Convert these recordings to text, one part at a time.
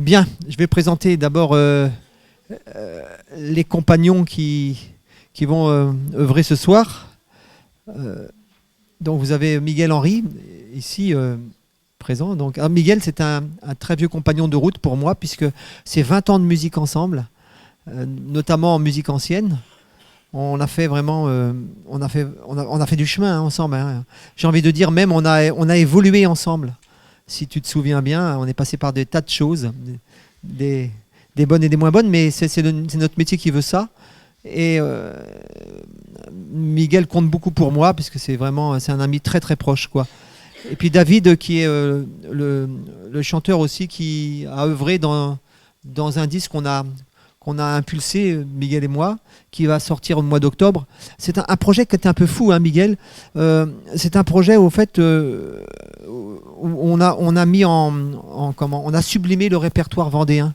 Bien, je vais présenter d'abord les compagnons qui vont œuvrer ce soir. Euh, donc vous avez Miguel Henry, ici présent. Donc, Miguel, c'est un très vieux compagnon de route pour moi, puisque c'est 20 ans de musique ensemble, notamment en musique ancienne. On a fait vraiment, on a fait du chemin hein, ensemble. Hein. J'ai envie de dire même, on a évolué ensemble. Si tu te souviens bien, on est passé par des tas de choses, des, des bonnes et des moins bonnes, mais c'est notre métier qui veut ça. Et Miguel compte beaucoup pour moi, puisque c'est un ami très très proche, quoi. Et puis David, qui est le chanteur aussi, qui a œuvré dans un disque qu'on a impulsé, Miguel et moi, qui va sortir au mois d'octobre. C'est un projet qui était un peu fou, hein, Miguel. C'est un projet au fait où on a mis comment, on a sublimé le répertoire vendéen.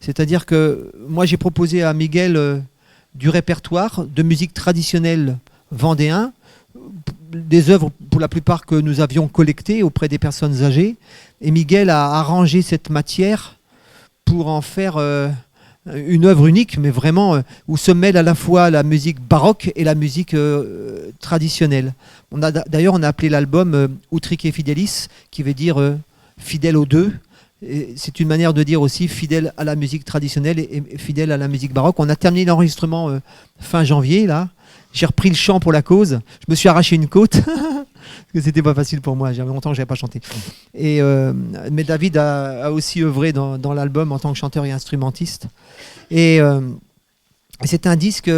C'est-à-dire que moi j'ai proposé à Miguel du répertoire de musique traditionnelle vendéen, des œuvres pour la plupart que nous avions collectées auprès des personnes âgées. Et Miguel a arrangé cette matière pour en faire une œuvre unique, mais vraiment où se mêle à la fois la musique baroque et la musique traditionnelle. D'ailleurs, on a appelé l'album Utrique Fidelis, qui veut dire fidèle aux deux. C'est une manière de dire aussi fidèle à la musique traditionnelle et fidèle à la musique baroque. On a terminé l'enregistrement fin janvier, là. J'ai repris le chant pour la cause. Je me suis arraché une côte, parce que c'était pas facile pour moi. J'avais longtemps que je n'avais pas chanté. Mais David a aussi œuvré dans l'album en tant que chanteur et instrumentiste. Et c'est un disque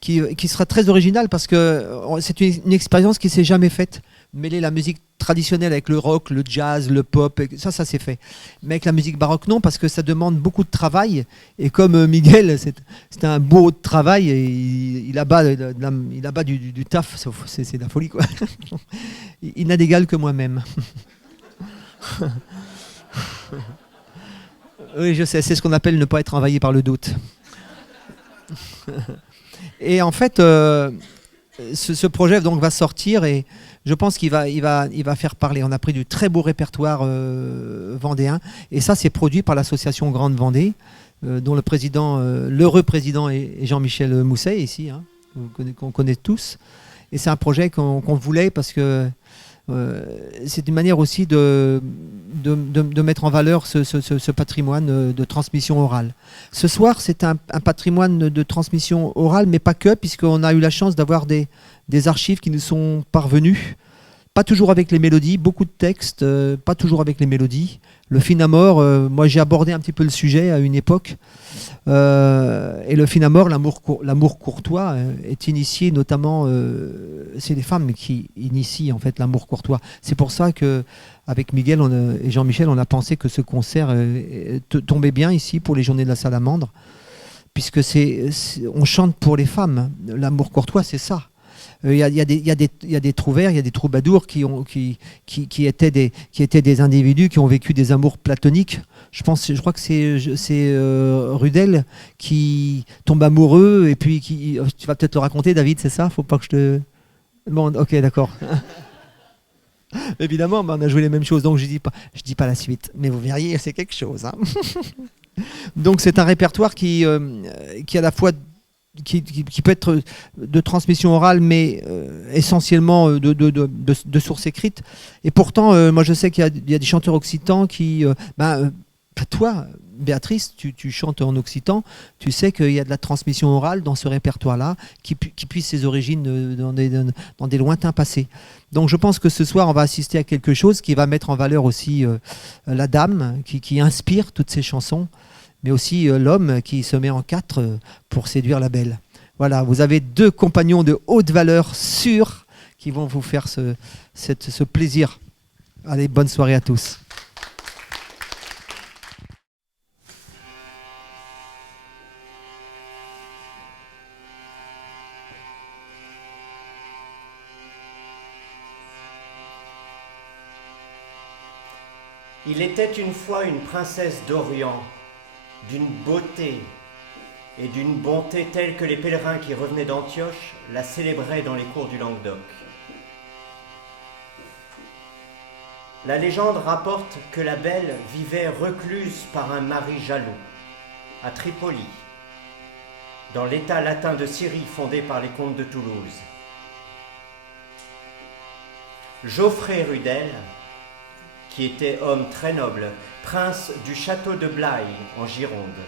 qui sera très original, parce que c'est une expérience qui ne s'est jamais faite. Mêler la musique traditionnelle avec le rock, le jazz, le pop, ça s'est fait. Mais avec la musique baroque, non, parce que ça demande beaucoup de travail. Et comme Miguel, c'est un beau travail, et il abat du taf, c'est de la folie, quoi. Il n'a d'égal que moi-même. Oui, je sais, c'est ce qu'on appelle ne pas être envahi par le doute. Et en fait, ce projet donc va sortir, et je pense qu'il va faire parler. On a pris du très beau répertoire vendéen, et ça c'est produit par l'association Grande Vendée, dont le président, l'heureux président est Jean-Michel Mousset ici, hein, qu'on connaît tous. Et c'est un projet qu'on voulait parce que c'est une manière aussi de mettre en valeur ce patrimoine de transmission orale. Ce soir, c'est un patrimoine de transmission orale, mais pas que, puisqu'on a eu la chance d'avoir des archives qui nous sont parvenues. Pas toujours avec les mélodies, beaucoup de textes, pas toujours avec les mélodies. Le Finamore, moi j'ai abordé un petit peu le sujet à une époque. Et le Finamore, l'amour courtois, est initié notamment, c'est les femmes qui initient en fait l'amour courtois. C'est pour ça que avec Miguel et Jean-Michel, on a pensé que ce concert tombait bien ici pour les Journées de la Salamandre, puisque on chante pour les femmes. L'amour courtois, c'est ça. Il y a des trouvères, il y a des troubadours qui étaient des individus qui ont vécu des amours platoniques. Je crois que c'est Rudel qui tombe amoureux, et puis tu vas peut-être le raconter, David, c'est ça? Faut pas que je te... Bon, ok, d'accord. Évidemment, on a joué les mêmes choses, donc je dis pas la suite, mais vous verriez, c'est quelque chose. Hein. Donc c'est un répertoire qui à la fois qui peut être de transmission orale, mais essentiellement de sources écrites. Et pourtant, moi je sais qu'il y a des chanteurs occitans qui... toi, Béatrice, tu chantes en occitan, tu sais qu'il y a de la transmission orale dans ce répertoire-là, qui puise ses origines dans des lointains passés. Donc je pense que ce soir, on va assister à quelque chose qui va mettre en valeur aussi la dame, qui inspire toutes ces chansons, mais aussi l'homme qui se met en quatre pour séduire la belle. Voilà, vous avez deux compagnons de haute valeur sûrs qui vont vous faire ce plaisir. Allez, bonne soirée à tous. Il était une fois une princesse d'Orient, d'une beauté et d'une bonté telle que les pèlerins qui revenaient d'Antioche la célébraient dans les cours du Languedoc. La légende rapporte que la belle vivait recluse par un mari jaloux, à Tripoli, dans l'état latin de Syrie fondé par les comtes de Toulouse. Geoffrey Rudel, qui était homme très noble, prince du château de Blaye en Gironde,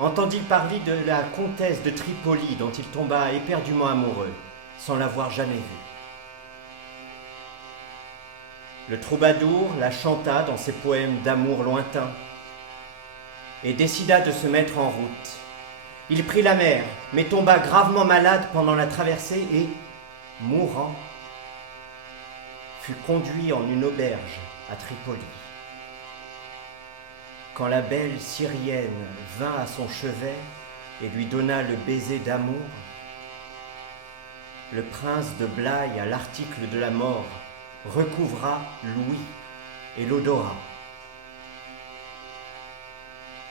entendit parler de la comtesse de Tripoli dont il tomba éperdument amoureux, sans l'avoir jamais vue. Le troubadour la chanta dans ses poèmes d'amour lointain et décida de se mettre en route. Il prit la mer, mais tomba gravement malade pendant la traversée et, mourant, fut conduit en une auberge à Tripoli. Quand la belle syrienne vint à son chevet et lui donna le baiser d'amour, le prince de Blaye, à l'article de la mort, recouvra l'ouïe et l'odorat.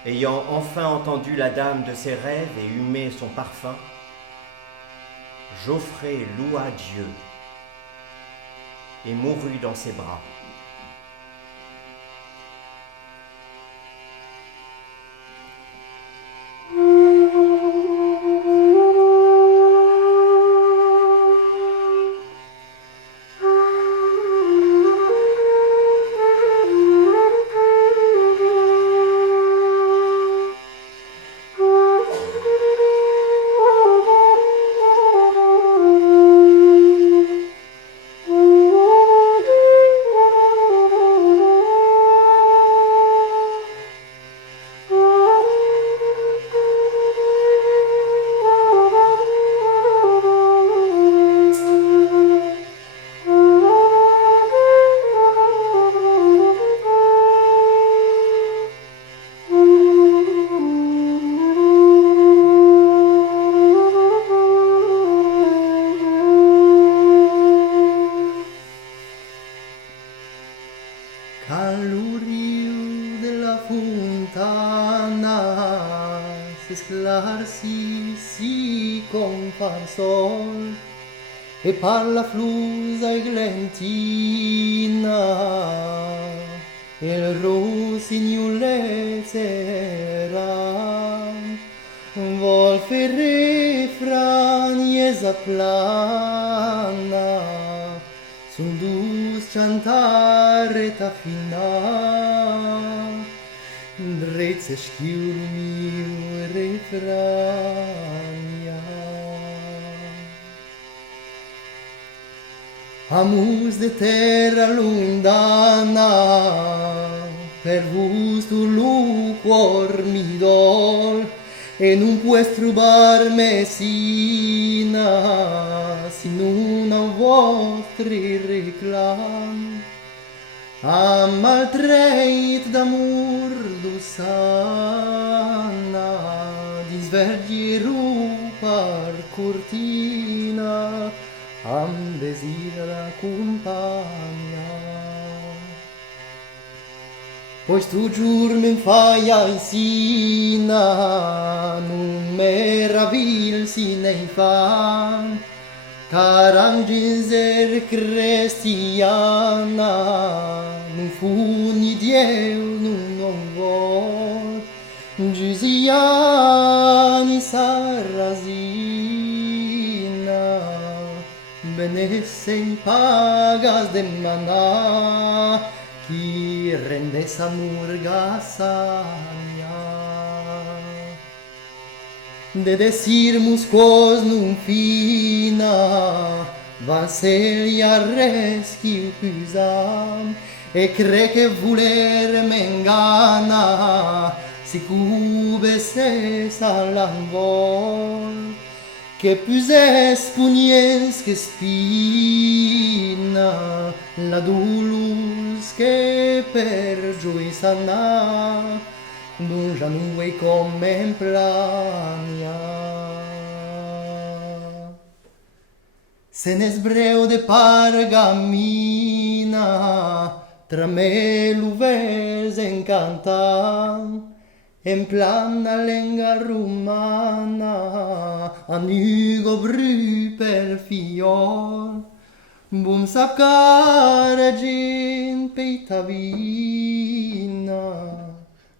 Ayant enfin entendu la dame de ses rêves et humé son parfum, Geoffrey loua Dieu et mourut dans ses bras. Sclarsi con far sol e parla flusa e glentina il rossignole sera vol fer refraniesa plana sun dus cantare ta fina drezze schiul mio refrania amus de terra lundana per vostro lucuor mi dol e non puoi trubar Messina si non a vostri reclam am al treit d'amor dusana din svergieru par cortina am desira la compagna pois tu giur men faia in sina non meravil si nei fan Carangizer cristiana non fu ni Dieu non vor Giusiani Sarrazina benesse pagas de maná que rende essa murgaçanha de decirmus cos nun fina van ser ja reschiu pusam e cre che voler mengana si cube se salanvol che puses puniens che spina la dulus che per gioi sana d'un janue come plania se ne sbreo de pargamina tra me luves encantan en plana lenga rumana amigo bry per fiol bum sapcare gin peita vina,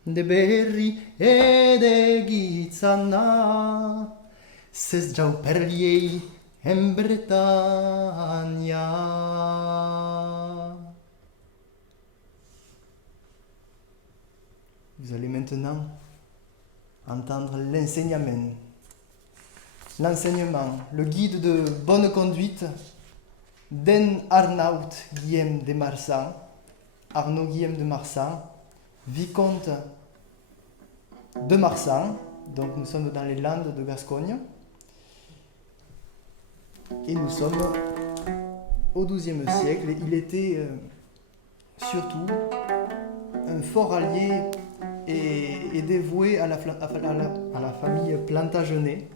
de berri e de ghizzana, ses già per liei en Bretagna. Vous allez maintenant entendre l'enseignement. L'enseignement, le guide de bonne conduite d'En Arnaud Guillaume de Marsan, Arnaud Guillaume de Marsan, vicomte de Marsan, donc nous sommes dans les Landes de Gascogne, et nous sommes au XIIe siècle. Il était surtout un fort allié et dévoué à la famille Plantagenet,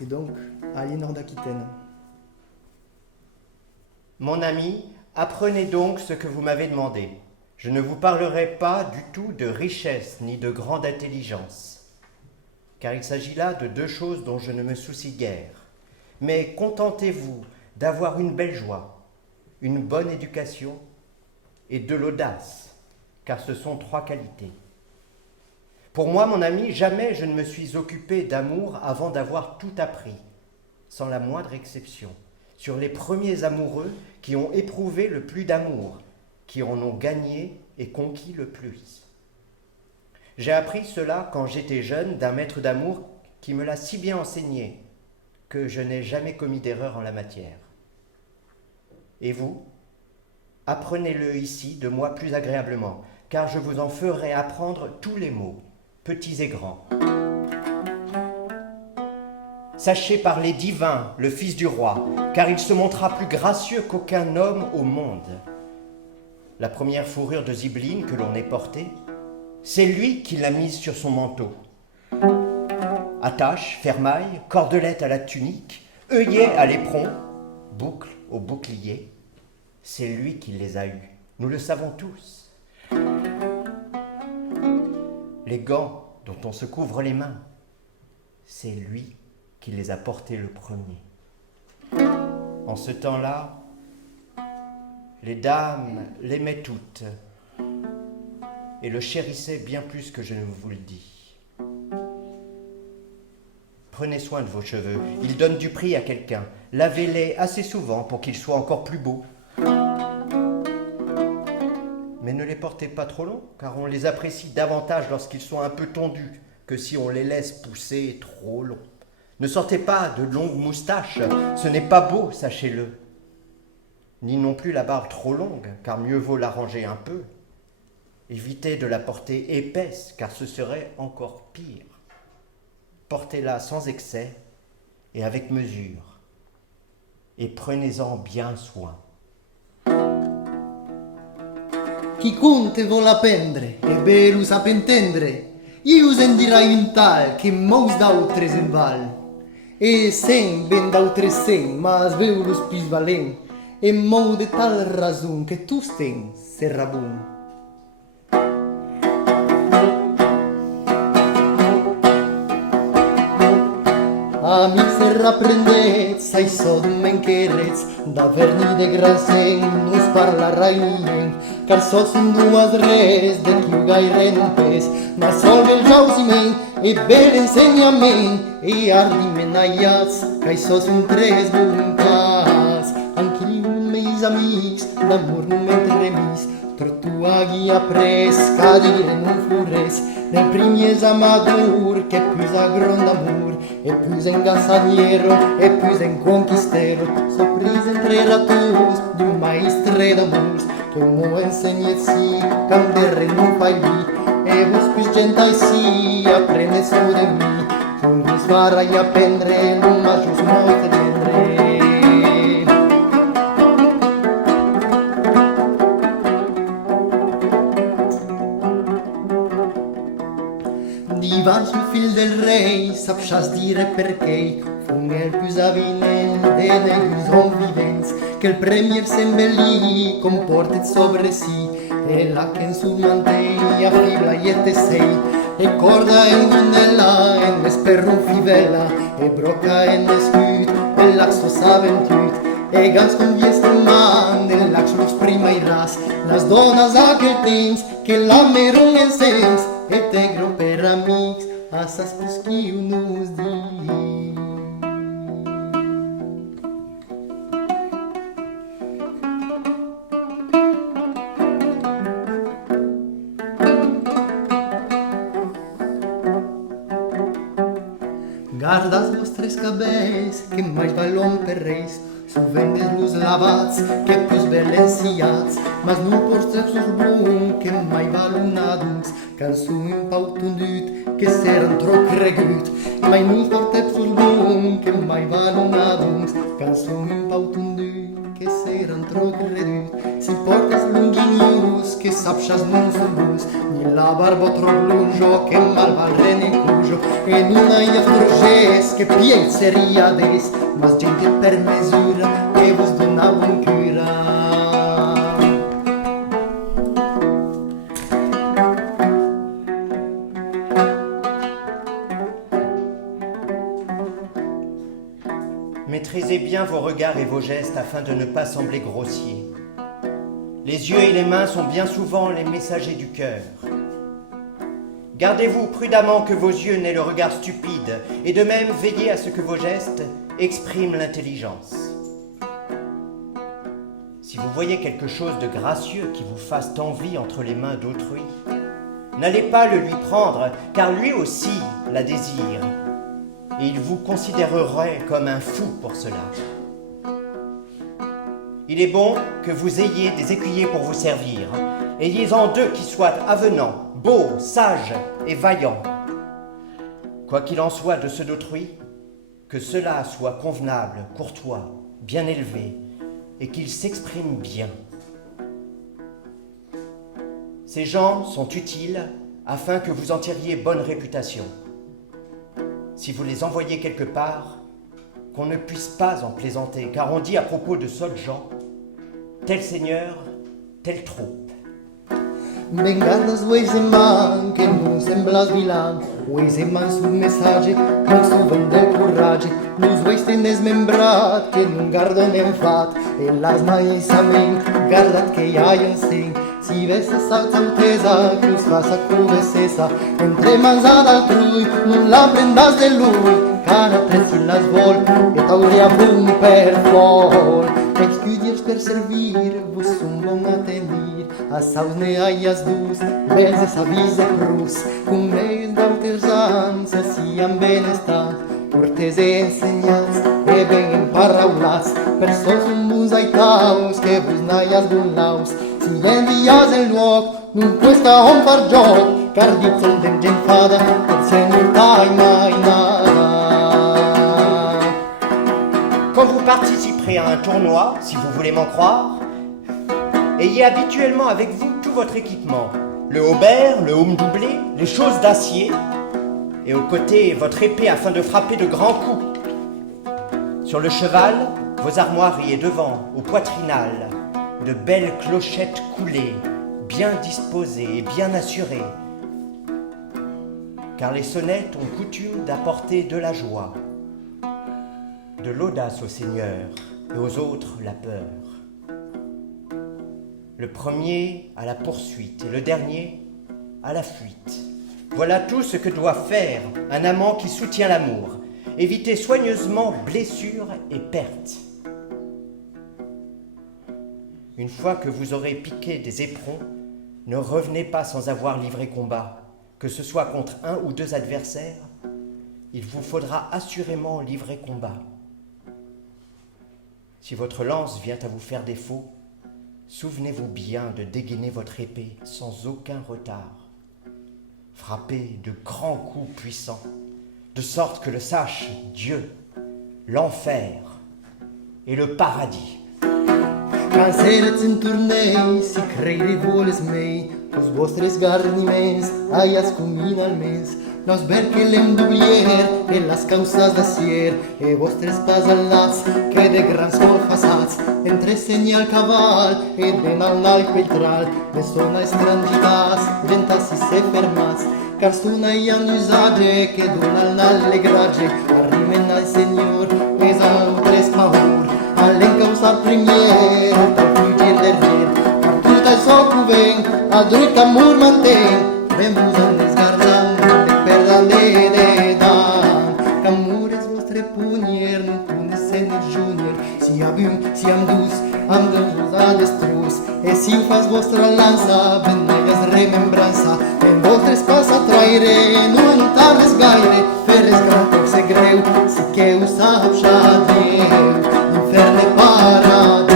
et donc à Aliénor d'Aquitaine. Mon ami, apprenez donc ce que vous m'avez demandé. Je ne vous parlerai pas du tout de richesse ni de grande intelligence, car il s'agit là de deux choses dont je ne me soucie guère. Mais contentez-vous d'avoir une belle joie, une bonne éducation et de l'audace, car ce sont trois qualités. Pour moi, mon ami, jamais je ne me suis occupé d'amour avant d'avoir tout appris, sans la moindre exception, sur les premiers amoureux qui ont éprouvé le plus d'amour, qui en ont gagné et conquis le plus. J'ai appris cela quand j'étais jeune d'un maître d'amour qui me l'a si bien enseigné que je n'ai jamais commis d'erreur en la matière. Et vous, apprenez-le ici de moi plus agréablement, car je vous en ferai apprendre tous les mots, petits et grands. Sachez parler divin, le fils du roi, car il se montra plus gracieux qu'aucun homme au monde. La première fourrure de zibeline que l'on ait portée, c'est lui qui l'a mise sur son manteau. Attache, fermaille, cordelette à la tunique, œillet à l'éperon, boucle au bouclier, c'est lui qui les a eus. Nous le savons tous. Les gants dont on se couvre les mains, c'est lui qui les a portés le premier. En ce temps-là, les dames l'aimaient toutes et le chérissaient bien plus que je ne vous le dis. Prenez soin de vos cheveux, ils donnent du prix à quelqu'un. Lavez-les assez souvent pour qu'ils soient encore plus beaux. Mais ne les portez pas trop longs, car on les apprécie davantage lorsqu'ils sont un peu tondus que si on les laisse pousser trop longs. Ne sortez pas de longues moustaches, ce n'est pas beau, sachez-le. Ni non plus la barbe trop longue, car mieux vaut l'arranger un peu. Évitez de la porter épaisse, car ce serait encore pire. Portez-la sans excès et avec mesure, et prenez-en bien soin. Chi conte vuol appendre e veru sap intendre, io sentirai in tal che mous d'autres en val. E sen ben d'autres sen, mas veurus pis valent, e mou de tal razon que tu ten serra bun. Amics se reprendets, ai sot menquerets, d'aver-n'hi de gran seny, nos parlaraien, car sols són dues res, de qui gaire en pes, na sol el jausiment, e bel ensenyament, e ardiment aiats, que sols són tres voluntats. Anqui meus amics, d'amor non m'entremis, tortuaghi apres, cadire non flores, nel primies amadur, que plus agron d'amor, e plus engasaniero, e plus en conquistero, surprise entre ratus, d'un maestre d'amors, que m'ho ensenyet si, cam de non fai vi, e vos plus gentai si, aprenez su de mi, que vos farai apprendre, non majus molt tendre. Divan sul fil del rei, sapscias dire perché, fun el plus avinent de negus convivents, que el premier s'embellì, comportet sobre si, e la que en su mantella fibla i sei, e corda en gundella, en esperrum fivella, e broca en escut, e laxo s'aventut, Egals cum este un man de lacs los primeiras, las donas aquel temps que la merung en sens, e te gro per amics, assas plus qui nos dit. Guardați vostres cabells, que mais valon per reis, suvendes-los lavats, que plus belenciats, mas non postres sus bun, que mai valon aduncs, can su un pautundut, que seran tro cregut, mai non portep sus bun, que mai valon aduncs, can su un pautundut, que seran tro cregut, si portes lunginius, que sapšas non son buns, ni la barba tro blunjo, que mal val rene cujo, e non hai afroges, que piei seriades, mas gente per mesura, que vos donavon cura. Maîtrisez bien vos regards et vos gestes afin de ne pas sembler grossier. Les yeux et les mains sont bien souvent les messagers du cœur. Gardez-vous prudemment que vos yeux n'aient le regard stupide, et de même veillez à ce que vos gestes expriment l'intelligence. Si vous voyez quelque chose de gracieux qui vous fasse envie entre les mains d'autrui, n'allez pas le lui prendre, car lui aussi la désire, et il vous considérerait comme un fou pour cela. Il est bon que vous ayez des écuyers pour vous servir. Ayez-en deux qui soient avenants, beaux, sages et vaillants. Quoi qu'il en soit de ceux d'autrui, que cela soit convenable, courtois, bien élevé, et qu'ils s'expriment bien. Ces gens sont utiles afin que vous en tiriez bonne réputation. Si vous les envoyez quelque part, qu'on ne puisse pas en plaisanter, car on dit à propos de sols gens, tel seigneur, telle troupe. Bengadas ueseman, que non semblas vilan, ueseman sul messaggi, non suven del curragi, lus uesten desmembrat, que non gardonen fat, e las mai samen, gardat que haien sen, si vesse salta utesa, que us faça cuvesesa, entre manzad altrui, non la prendas de lui, cara treci las vol, et aurea bun per fol, excudiers per servir, vos sun bon a tenir, a saus ne aias dus, belzes avise prus, cum meis d'autersans, sian benestant, cortes e ensenyats, e ben emparaulats, per sos un bus aitaus, que vos n'aias bun laus, si envias el luoc, nun cuesta on far joc, car ditzen den gent fada, et se non tai mai nada. Quand vous participerez à un tournoi, si vous voulez m'en croire, ayez habituellement avec vous tout votre équipement, le haubert, le haume doublé, les choses d'acier, et au côté votre épée afin de frapper de grands coups. Sur le cheval, vos armoiries et devant, au poitrinal, de belles clochettes coulées, bien disposées et bien assurées, car les sonnettes ont coutume d'apporter de la joie, de l'audace au Seigneur et aux autres la peur. Le premier à la poursuite et le dernier à la fuite. Voilà tout ce que doit faire un amant qui soutient l'amour. Évitez soigneusement blessures et pertes. Une fois que vous aurez piqué des éperons, ne revenez pas sans avoir livré combat, que ce soit contre un ou deux adversaires, il vous faudra assurément livrer combat. Si votre lance vient à vous faire défaut, souvenez-vous bien de dégainer votre épée sans aucun retard. Frappez de grands coups puissants, de sorte que le sache Dieu, l'enfer et le paradis. Cansereți în turnei, si crei voles mei, os vostres garniments, aias cu mine al mens, nos berkelem dublier, e las causas d'acier, e vostres pas al nas, que de grans forfassats, entre senyal caval, e ben al nal peltral, ne sona estrangitas, ventas i se fermats, car suna i an usage, que dona al nal legrage, arrimen al senyor, es al tres paur, al encausa al premier, tal fugir derrière, car tout el so cuvent, al druit amor mantén, vemos en desgardant, de perdan de dan, qu'amor és vostre punier, non punes sen junior, si abum, si am dus a destrus, e si fas vostra lança, benegas remembrança, en vostres passa traire, non tardes gaire, feres gratos e greu, si que us sap xa Déu, infern e paradís.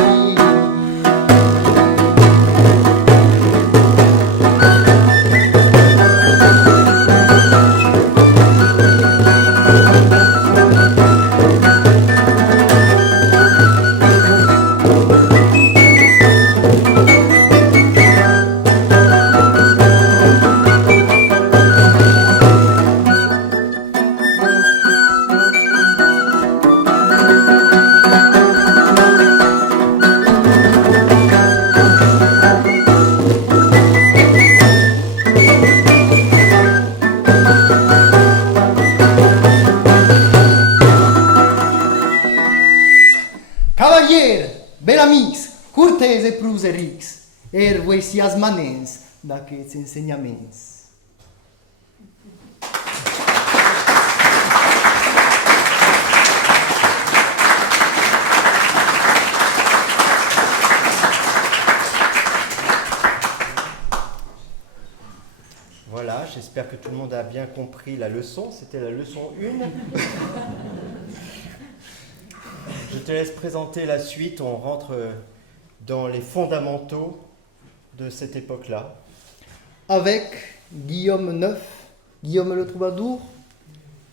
Cavalier, bel amics, curtes e prus e rics, voi sias manens d'aquests ensenyaments. Voilà, j'espère que tout le monde a bien compris la leçon. C'était la leçon 1. Je te laisse présenter la suite. On rentre dans les fondamentaux de cette époque-là. Avec Guillaume IX, Guillaume le Troubadour,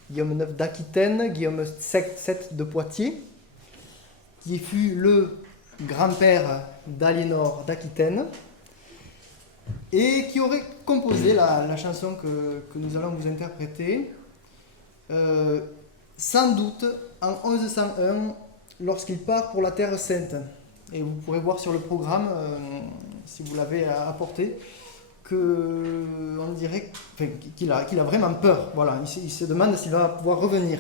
Guillaume IX d'Aquitaine, Guillaume VII de Poitiers, qui fut le grand-père d'Aliénor d'Aquitaine, et qui aurait composé la chanson que nous allons vous interpréter, sans doute en 1101, lorsqu'il part pour la Terre Sainte. Et vous pourrez voir sur le programme, si vous l'avez apporté, qu'on dirait qu'il a vraiment peur. Voilà, il se demande s'il va pouvoir revenir.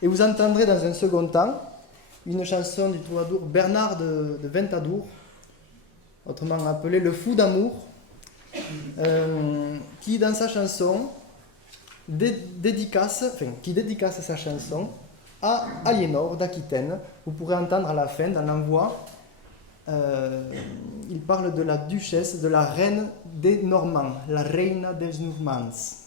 Et vous entendrez dans un second temps une chanson du troubadour Bernard de Ventadour, autrement appelé Le Fou d'amour, qui dans sa chanson dédicace sa chanson à Aliénor d'Aquitaine. Vous pourrez entendre à la fin, dans l'envoi, il parle de la duchesse, de la reine des Normands, la reina des Normands.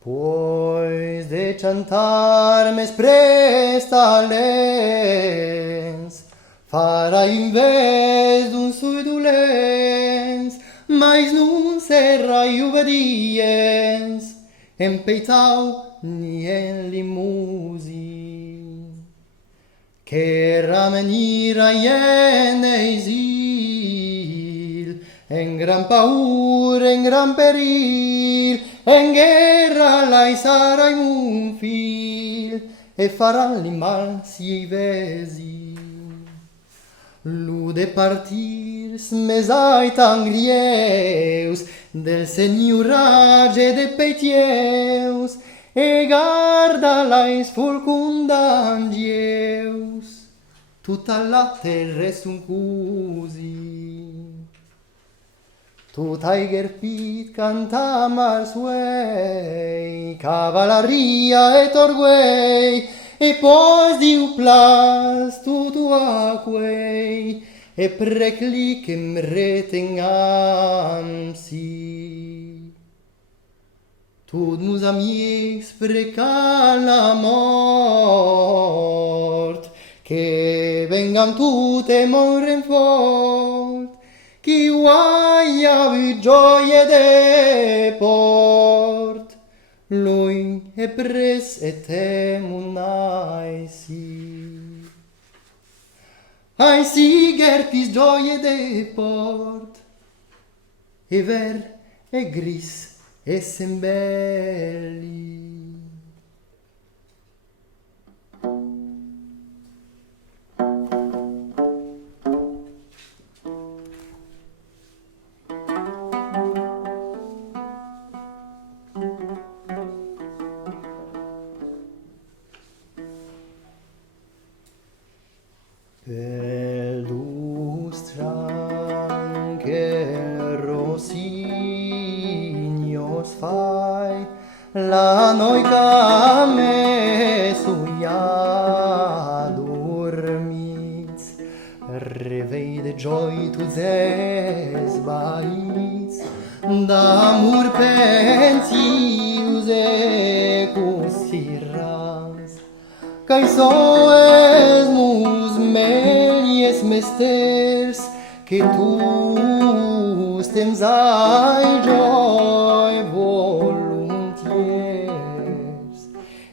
Pois de cantar mes prestalens, farà in vez d'un suidulens, mais nun serrai ubediens, en peitau ni en limusi. Que ramenira en exil, en gran paur, en gran peril, en guerra lai sarai mun fil, e faran-li mal si ei vesi. Lu de partirs mes ai tan grieus, del senyorage de peitieus, e garda lais fulcundant dieus, tutta la terra sun cusi. Tot aiger pit cantam al suei, cavalleria et orguei, e pos diu plas tutu aquei, e precli che m retengam si. Tut mus amics precan la mort, che vengam tute morren fort, qui uai avu gioie de port, lui e pres et temun aisi. Aisi gertis gioie de port, e ver e gris e sembelli. vai, la noica me suia dormiți, revei de joi tu zezbaiți, d'amur pensiuse cu sirras, cai soes mus melies mesters, che tu stems ai joy voluntiers,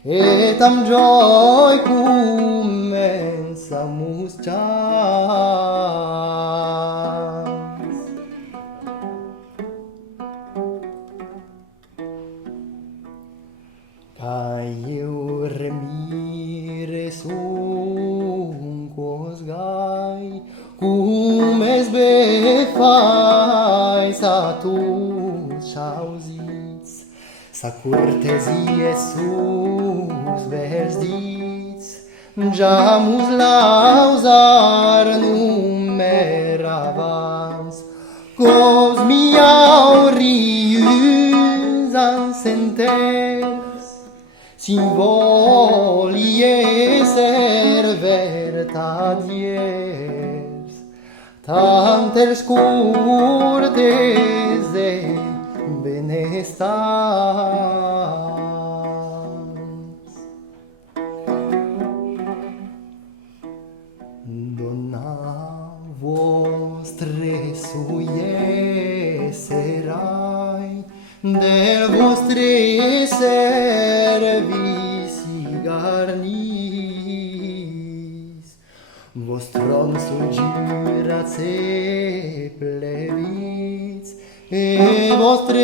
et am joy commensamus chans. Cai eu remire sun quos gai, cum es befai sa tus auziți, sa curtezie sus verziți, jamus lausar numeravans, cos miau rius an senters, simbolie serverta dies, tanters curtes de benestans. Dona vostre suieserai, del vostre servici garnis, vostrom sugiurat e pleviți, e vostre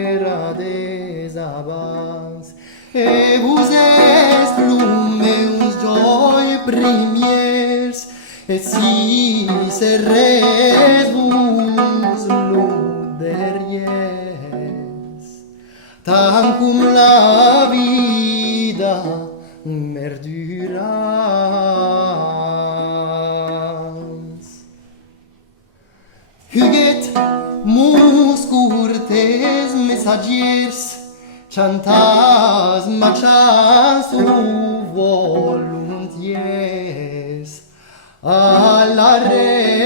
merades abans, e vos est lumeus joy premiers, et si serres vos luderies, tancum la vida merdurans. Huget mus curtes messagiers, chantas machasu voluntiers, alla reina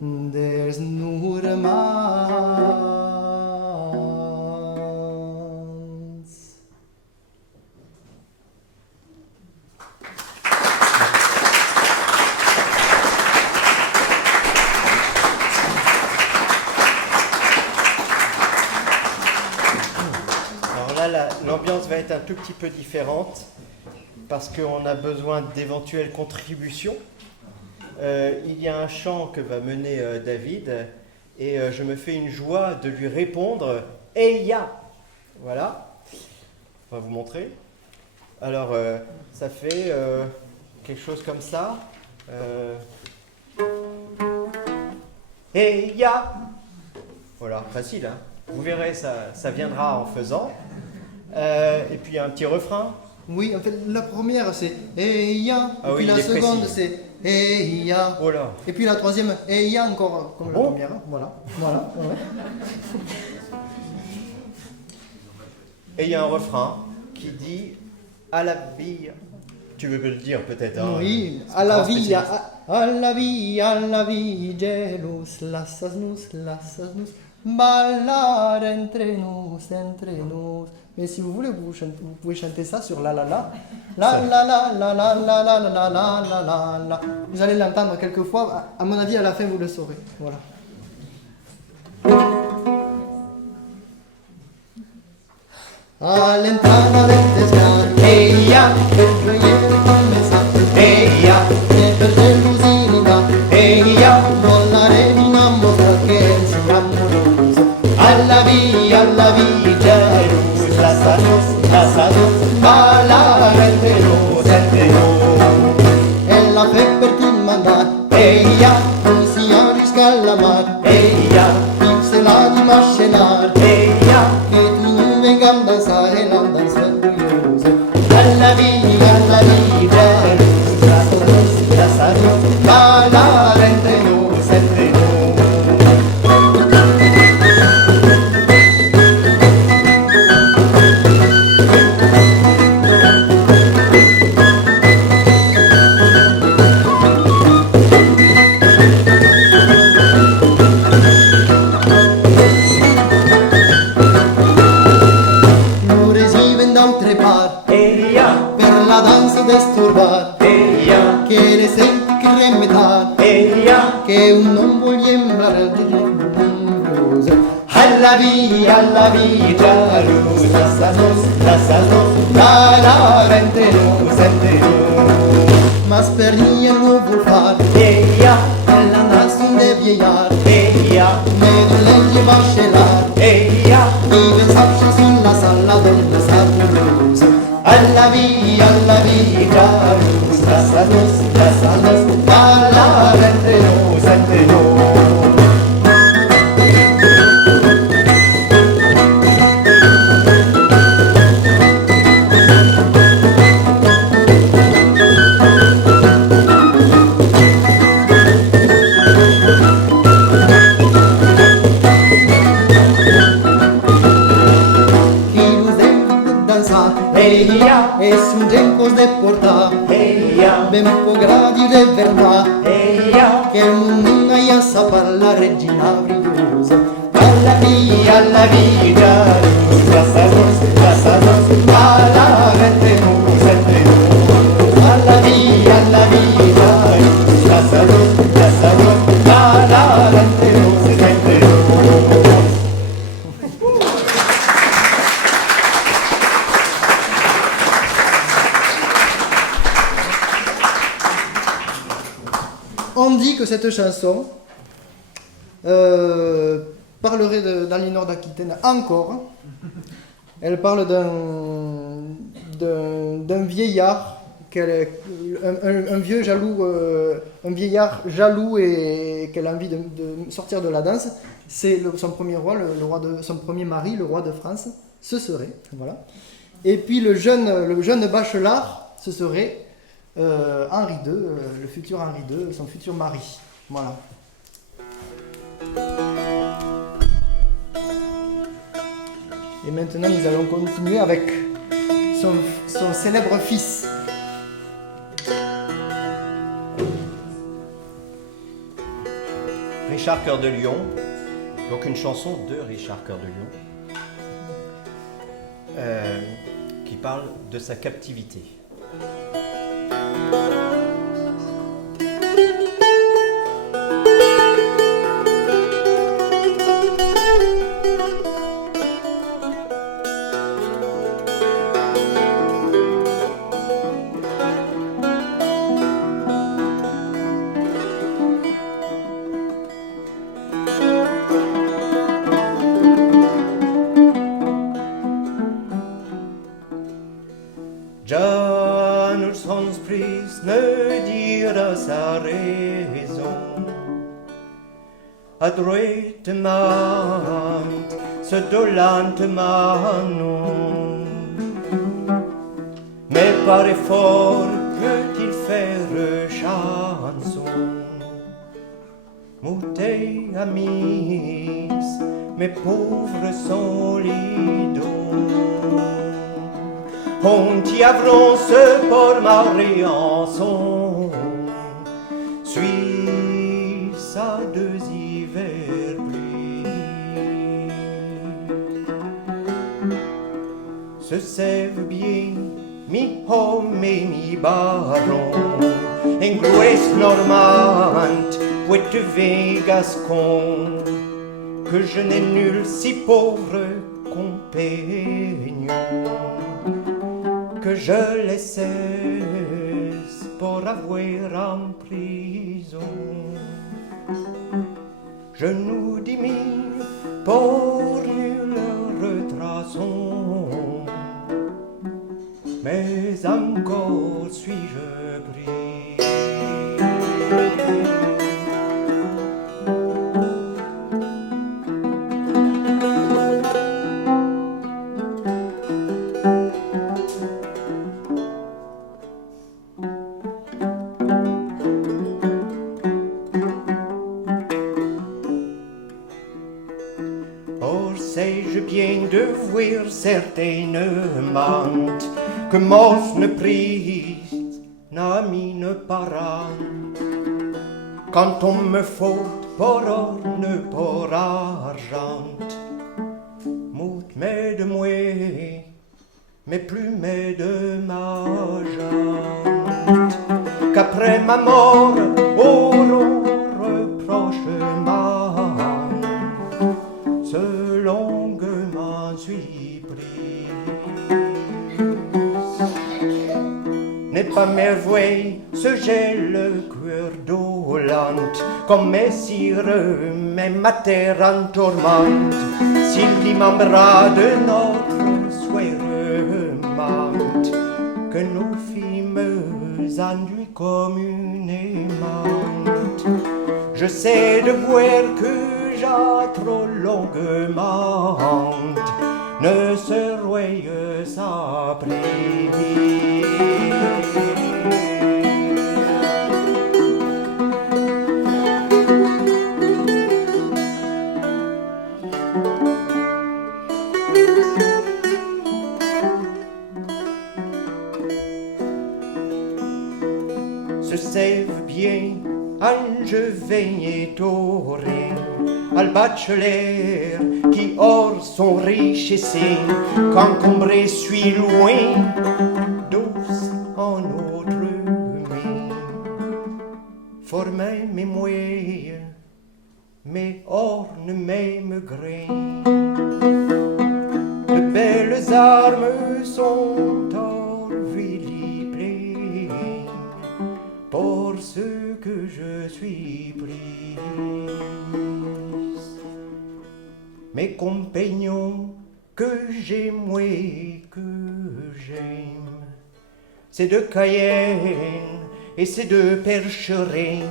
des nurmans. Alors là, l'ambiance va être un tout petit peu différente parce qu'on a besoin d'éventuelles contributions. Il y a un chant que va mener David et je me fais une joie de lui répondre « Eya !» Voilà, on va vous montrer. Alors, ça fait quelque chose comme ça. Eya ! Voilà, facile, hein. Vous verrez, ça viendra en faisant. Et puis il y a un petit refrain. Oui, en fait, la première c'est Eya, Ah et oui, puis il la est seconde précis. c'est Eya, Oh là. et puis la troisième Eya encore comme la Bon. première. Voilà, voilà. Ouais. Et il y a un refrain qui dit « À la vie ». Tu veux le dire peut-être, hein, Oui, c'est à la grand vie, spécialiste. à la vie, gelus, lasas nous, ballar entre nous. Mais si vous voulez, vous pouvez chanter ça sur la la la. La la la la la la la la la la la la la. Vous allez l'entendre quelques fois, à mon avis à la fin vous le saurez. Voilà. All'entrata del descan, eia, per gioielli commessa, eia, e per delusione, eia, con la reina mostra che sia amoroso. Alla via, Gesù, la sanos, ballare entre nos. E la fe per ti mandar, eia, non si arrisca alla mar, eia, se la di mascenar, eia, che tu non venga a danzare la danza orgogliosa. Alla via, la sanos, ballare entre nos. alla via, Giarus, lassanos, la vente nu, sente nu. Mas per nie nu vuol far, Eia, la nasun de vieillard, eia, mais de legge va chelar, eia, vive sapcia sulla sala della sapulosa. Alla via, Giarus, lassanos, la vente nu, sente nu. Es un gencos de porta, ben po gradi de verdad, che il mondo ya sa la regina briosa. Alla via, lassanos, alla vente nu, sente nu. Alla via, lassanos, alla vente nu, sente nu. On dit que cette chanson parlerait d'Aliénor d'Aquitaine encore. Elle parle d'un vieillard, un vieux jaloux, un vieillard jaloux et qu'elle a envie de sortir de la danse. C'est son premier roi, son premier mari, le roi de France, ce serait, voilà. Et puis le jeune bachelard, ce serait Henri II, le futur Henri II, son futur mari. Voilà. Et maintenant, nous allons continuer avec son célèbre fils. Richard Cœur de Lion, donc une chanson de Richard Cœur de Lion, qui parle de sa captivité. Janus Hans Priest ne dira sa raison, adroitement, ce dolentement non, mais par effort peut-il faire chanson. Moutez amis, mes pauvres solidons, on t'y avance pour Marianson, suis à deux hivers pluie. Se sève bien mi homme et mi baron, Inglois normand, poitevin gascon, que je n'ai nul si pauvre compagnon, que je les cesse pour avoir en prison. Je nous diminue pour nul retraçon, mais encore suis-je pris. Sais-je bien devoir certainement que mos ne prise n'amine parent, quand on me faute pour orne pour argent, mout mais de moi, mais plus mais de ma gente, qu'après ma mort auront reprochement selon fa merveille ce gel le cœur dolente, comme messire même ma terre en tourmente, s'il dit membra de notre souhait remonte, que nous fîmes enduit communément. Je sais de voir que j'ai trop longuement ne se rouille sa prie. Se sève bien ange veillé doré, al bachelor qui hors son richesse, qu'encombré suis loin, douce en autre main. Formez mes moyens, mes ornes, mes grains, de belles armes sont envilipées, pour ce que je suis prise. Mes compagnons que j'aime, oui, que j'aime, c'est de Cayenne et c'est de Percherin,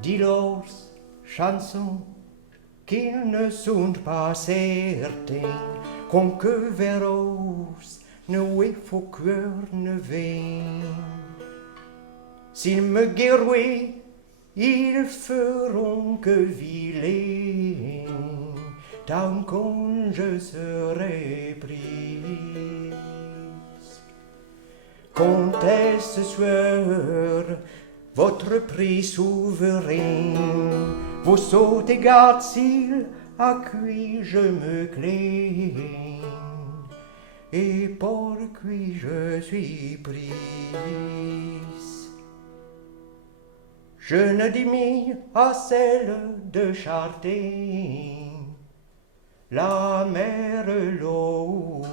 dis-leur chansons qu'ils ne sont pas certains, qu'on que verros ne oui faut cœur ne vain. S'ils me guérouillent, ils feront que vilain, tant qu'on je serai prise. Comtesse soeur, votre prix souverain, vous sautez garde s'il à qui je me claigne, et pour qui je suis prise. Je ne dis mis à celle de Chartain, la mère Louise.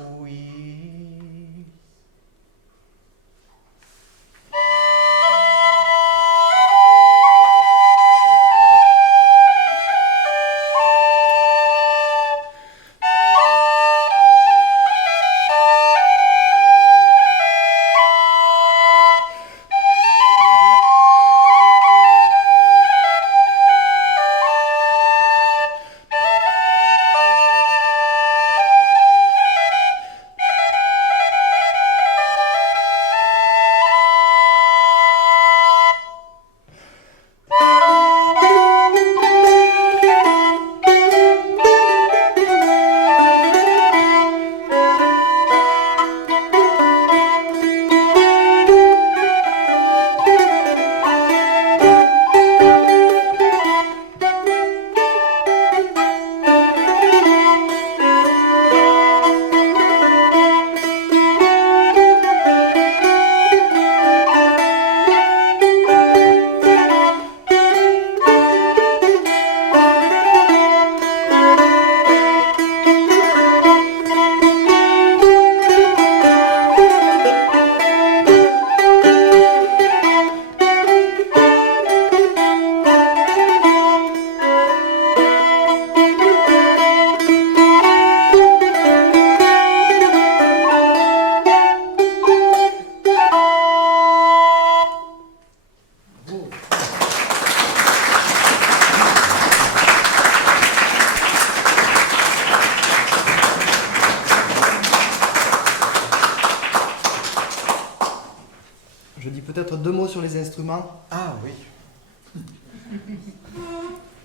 Je dis peut-être 2 mots sur les instruments. Ah oui.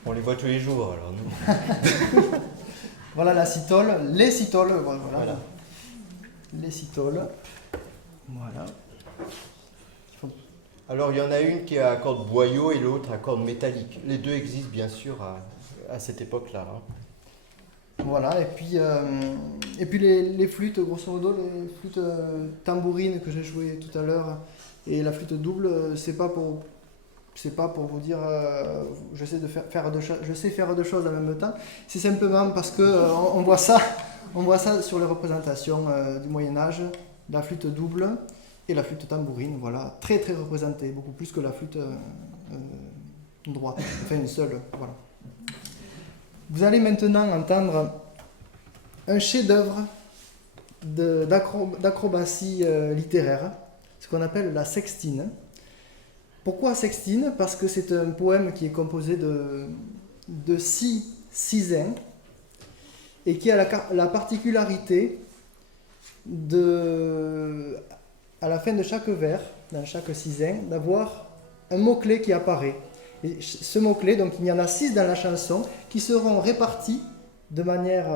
On les voit tous les jours alors nous. Voilà la citole, les citoles, voilà. Les citoles. Voilà. Alors il y en a une qui est à corde boyau et l'autre à corde métallique. Les deux existent bien sûr à cette époque-là. Hein. Voilà, et puis les flûtes, grosso modo, les flûtes tambourines que j'ai jouées tout à l'heure et la flûte double, c'est pas pour vous dire je sais faire deux choses en même temps. C'est simplement parce que on voit ça sur les représentations du Moyen Âge, la flûte double. et la flûte tambourine, voilà, très très représentée, beaucoup plus que la flûte droite, enfin une seule, voilà. Vous allez maintenant entendre un chef-d'œuvre d'acrobatie littéraire, ce qu'on appelle la sextine. Pourquoi sextine? Parce que c'est un poème qui est composé de 6 sizains et qui a la particularité à la fin de chaque vers, dans chaque cisain, d'avoir un mot-clé qui apparaît. Et ce mot-clé, donc il y en a 6 dans la chanson, qui seront répartis de manière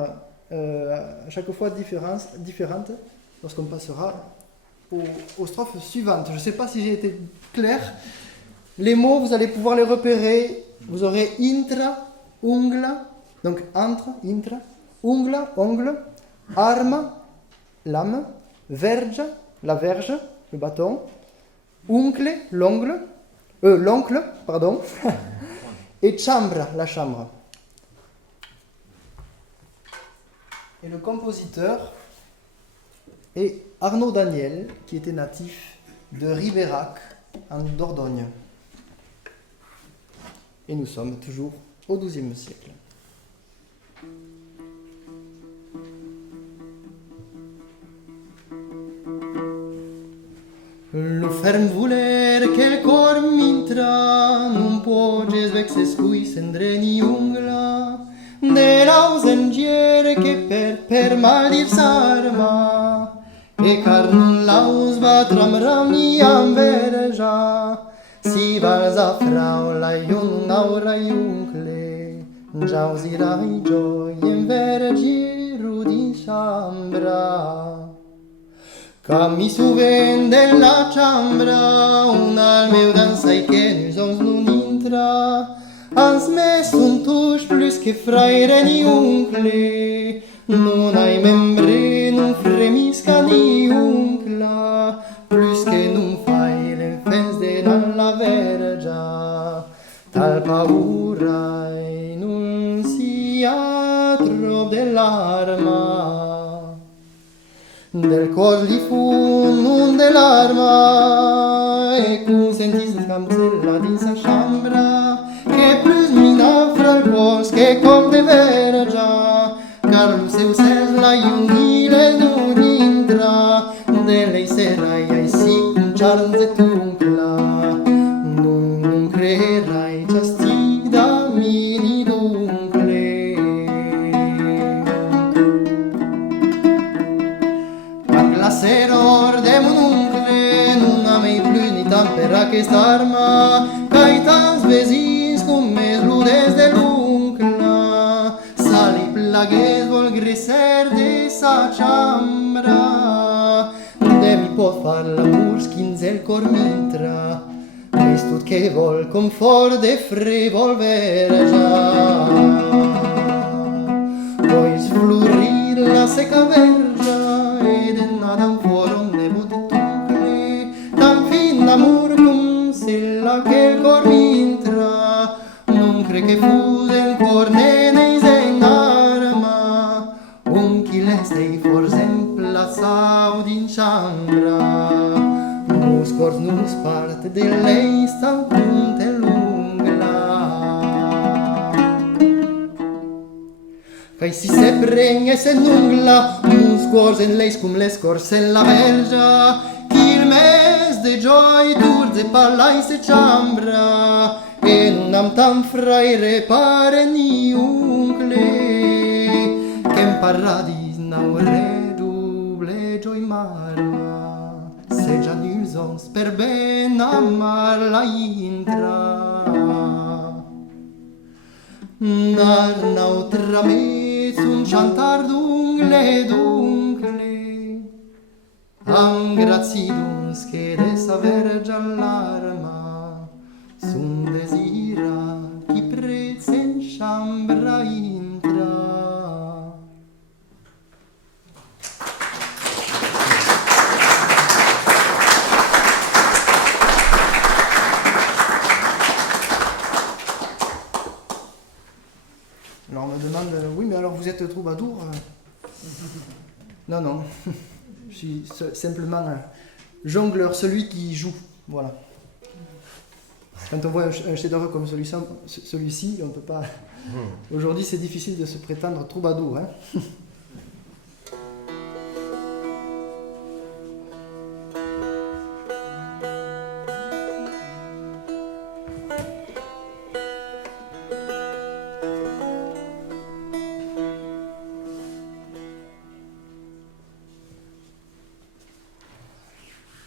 à chaque fois différente lorsqu'on passera aux strophes suivantes. Je ne sais pas si j'ai été clair. Les mots, vous allez pouvoir les repérer. Vous aurez intra, ungla, donc entre, intra, ungla, ongle, arma, lame, verge, la verge, le bâton, uncle, l'oncle, pardon, et chambra, la chambre. Et le compositeur est Arnaud Daniel, qui était natif de Ribérac, en Dordogne. Et nous sommes toujours au XIIe siècle. Lo ferm voler che il cor m'intra, non può gesvexes cui sendreni ungla, de l'ausengiere che per maldir s'arma, e car non l'aus va tramra mi amverja, si valsa frau la iun aura iuncle, giausirai gioi in vergiru di chambra. Ca mi suven della chambra, un al meu dansai che nus ons non intra, ans mes un tusch plus che fraire ni uncle, non hai membre, non fremisca ni uncla, plus che non fai le fens de la vergia, tal paura non sia trop dell'arma. Del cor li fu non dell'arma, e cu sentis camzella din sa chambra, che plus mi nafra il cos che com de vergia, car lu seu ses la iunile non intra, de lei serai ai si un charnze tuncla, non creerai ciastic da mini duncle. Seror de mon uncle, non amei plus ni tampera che st'arma, cai tans vesins cum mes ludes de l'uncla, sali plagues vol griser de sa chambra, de mi pot far l'amur schins el cor m'intra, mes tot che vol confort de fre vol vergia, pois flurir la seca vergia, ed en adam forum nebut tuncle, tan fin d'amor cum sella che il cor m'intra, non cre che fu del cor neneis en arma, chi l'estei forse emplaçau din chambra, nus cors nus parte de lei stan punte l'ungla. Cai si se prenges en ungla, nus cors en leis cum les cors en la vergia, qu'il mes de gioi turze parlais se chambra, e non am tan fraire pare ni uncle, che in paradis n'aure double gioi marma, se già nuls ons per ben amar la intra. N'arnau tramets un chantar d'ungle, am graziduns che de sa vergia l'arma, sun desira chi prez en chambra intra. Alors on me demande, oui mais alors vous êtes troubadour? Non, je suis simplement jongleur, celui qui joue. Voilà. Quand on voit un chef-d'œuvre comme celui-ci, on ne peut pas. Aujourd'hui, c'est difficile de se prétendre troubadour. Hein.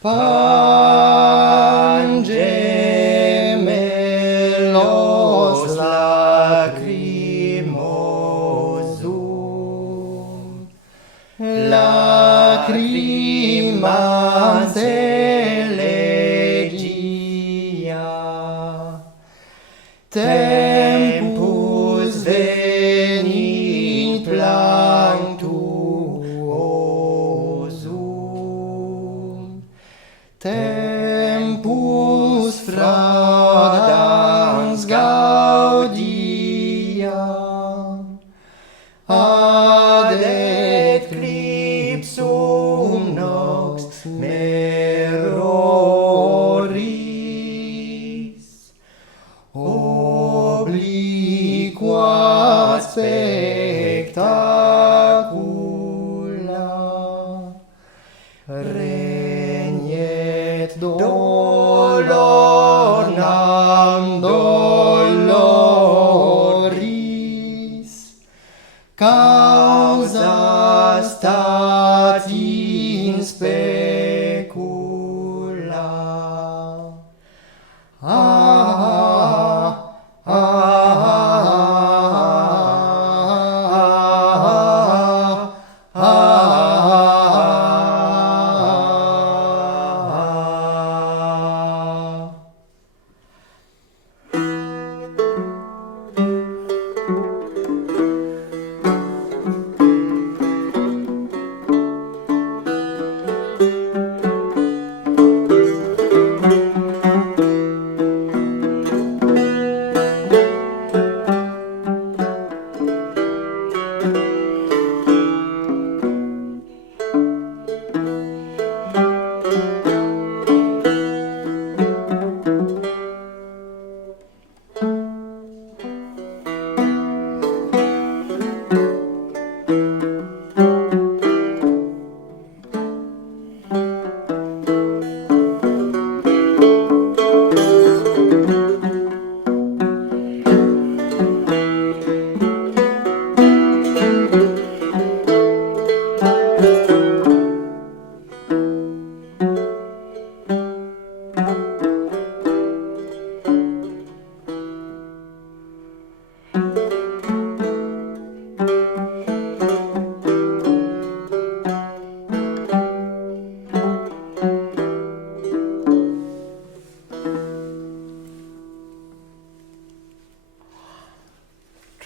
Pangemelos lacrimosum, lacrimas elegia, tempus venit planctuosum, tempus fradans gaudia, ad eclipsum nox meroris, obliqua spectacula, regnet dolor nam doloris, causa stat in specula.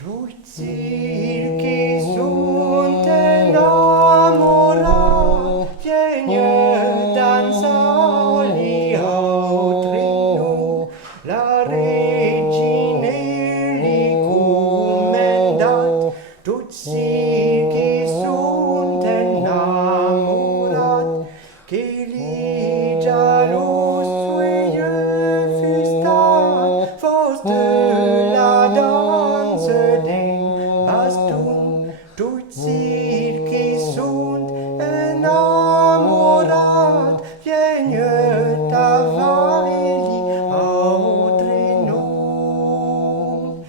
Tutti sunt enamorati, vieni danzali autrino, la regina li commendat, tutti sunt enamorati, che li jaloux soyeux fustat, force de la danse des bastons, tutti qui sunt enamorati, vieni davanti autre nom.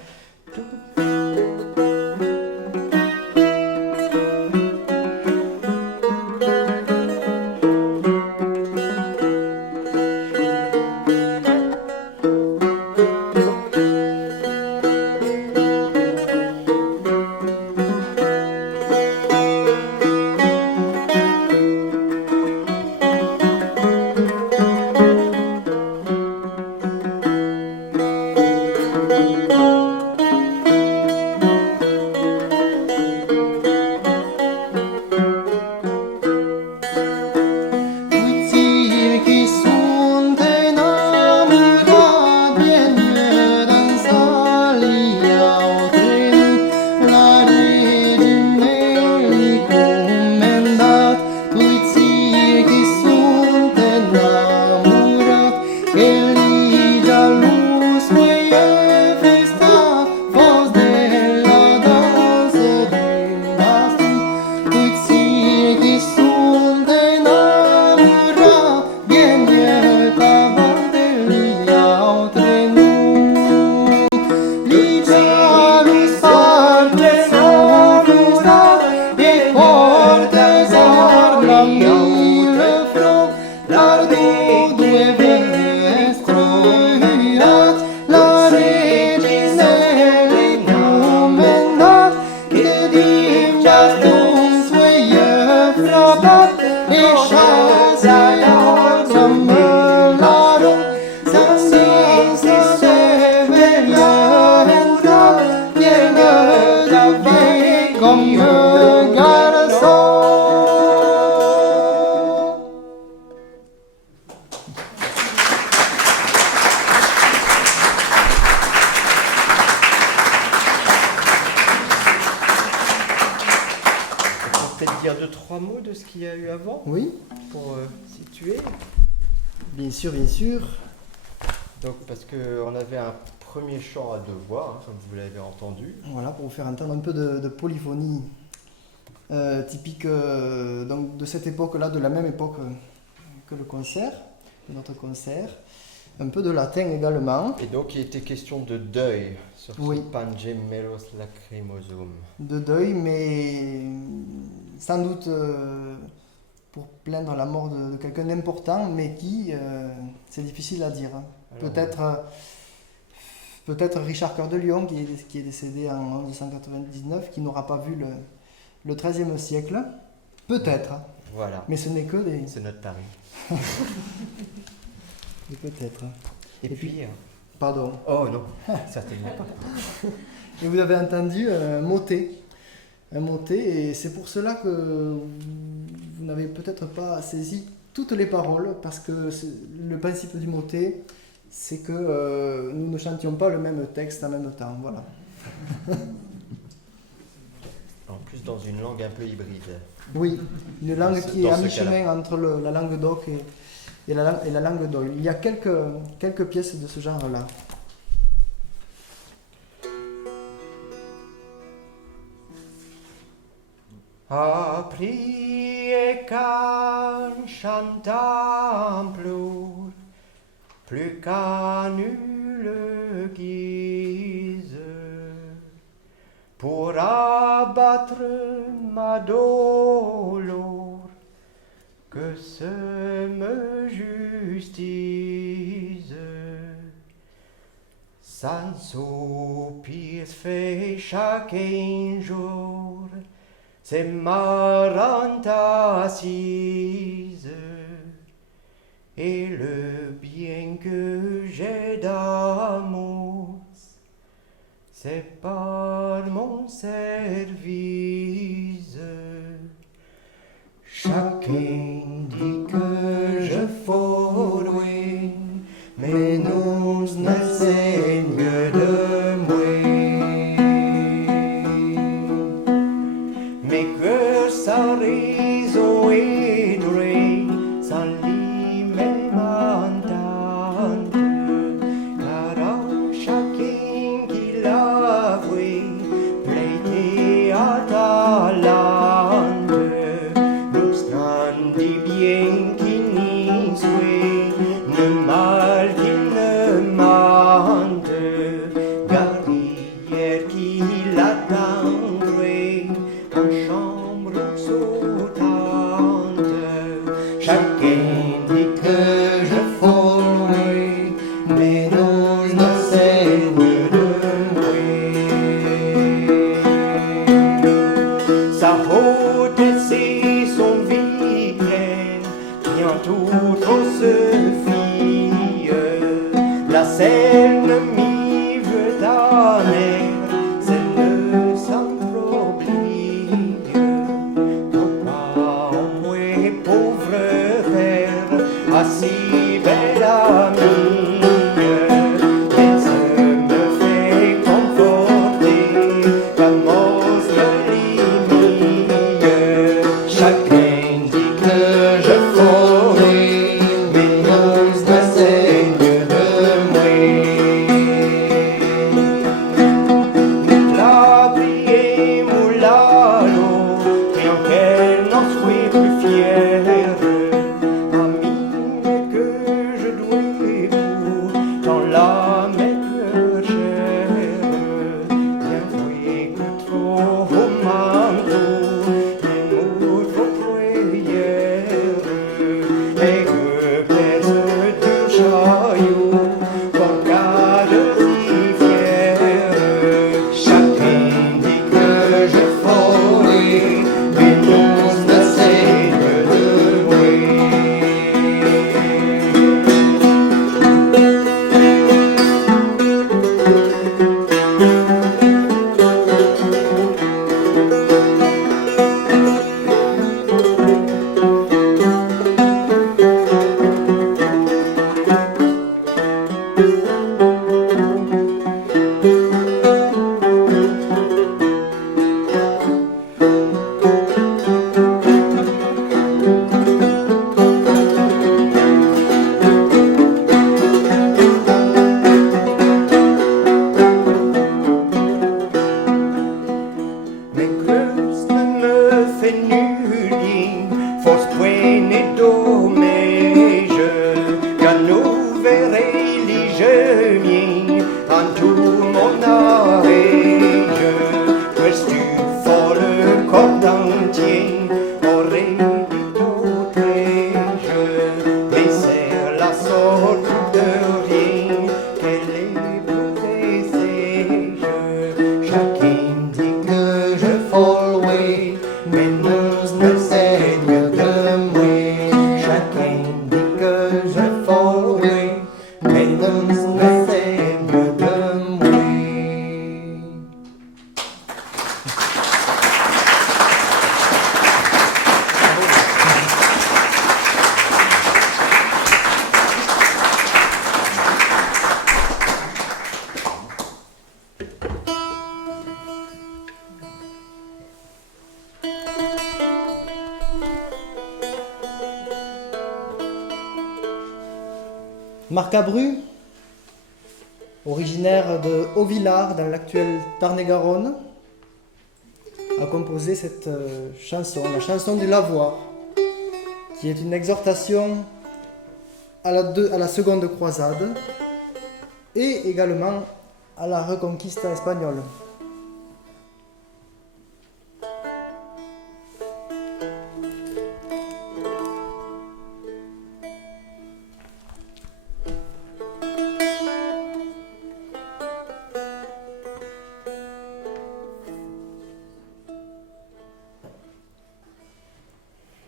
de dimes d'un soyeux frappat et chasseur som larron sans se veilleur vienne la vie comme un garçon. Peut-être dire 2-3 mots de ce qu'il y a eu avant Oui, pour situer. bien sûr, bien sûr. Donc, parce qu'on avait un premier chant à 2 voix, comme vous l'avez entendu. Voilà, pour vous faire entendre un peu de polyphonie typique donc de cette époque-là, de la même époque que le concert, que notre concert. Un peu de latin également, Et donc, il était question de deuil sur Oui. ce Pange Melos Lacrymosum. de deuil, mais sans doute pour plaindre la mort de quelqu'un d'important, mais qui, c'est difficile à dire. Hein. Alors, Peut-être Richard Cœur de Lion, qui est décédé en 1199, qui n'aura pas vu le XIIIe siècle. Peut-être, hein. Voilà, Mais ce n'est que des c'est notre pari. peut-être. Et puis... Pardon. Oh non, certainement pas. Et vous avez entendu un motet, et c'est pour cela que vous n'avez peut-être pas saisi toutes les paroles, parce que le principe du motet, c'est que nous ne chantions pas le même texte en même temps. Voilà. En plus, dans une langue un peu hybride. Oui, une langue qui est Dans à ce mi-chemin entre la langue d'oc et la langue d'oïl. Il y a quelques pièces de ce genre-là. Apri qu'un chantant plus qu'à nulle guise, pour abattre ma dolor, que ce me justise. Sans soupir fait chaque jour, c'est ma rente assise, et le bien que j'ai d'amour, c'est par mon service. Chacun dit que je fous loin, mais nous ne saigne de moi. Mais que sa raison est droit, sans lui même entendre, car à chacun qui l'a vu, plaidé à talent, nous n'en dit bien qu'il n'y soit, ne mal qu'il ne mente, guerrière qui l'attendrait en chambre sautante. Chacun dit que je fous loin, mais nous ne saigne de moi. Sa haute et son vilaine qui entoure fausse fille, la Seine m'y veut ta mère, celle sans problème. Papa, moi, pauvre père, assis belle amie, elle se me fait conforter, comme ose le limite. Chacun dit que je fourrais, mais nous ne saigne de moi. La brillée moulalo, et en qu'elle n'en soit plus fière, amie que je dois pour tant la mettre chère. Bien vrai que trop au manteau, les mots trop prières, et que pèse du chaillot, pour cas de si fière. Chacun dit que je mais creuse ne me fait nul bien, force point et dommage, quand nous verrez les jeux en tout mon arrêge, pues tu folle corps entier, aurait dit tout mais c'est la sorte de rien qu'elle est protégée. Chacun dit que je folle, oui, mais ne saigne de moi. Chacun dit que je folle, oui, mais ne saigne de moi. Marc Abru, originaire de Haut-Villard dans l'actuel Tarn-et-Garonne, a composé cette chanson, la chanson du lavoir, qui est une exhortation à la seconde croisade et également à la Reconquista espagnole.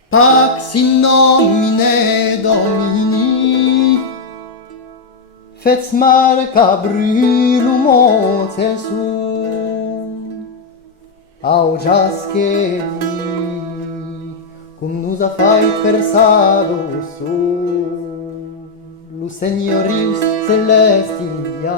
Pax in nomine Domini, fets Marca brülum sum, augiasque cum nos afai persado lu Señorius celestial,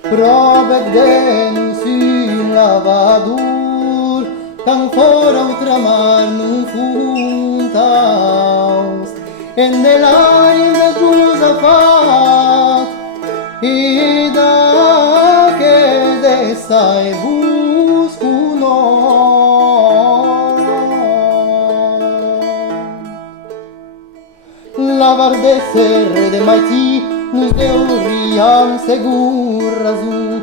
probet denus in lavadur, can fora ultramar non funtaus, en nell'aine Giusafat, id che destai buscuno. Lavar de serre de maiti, nus deuriam segur rasu,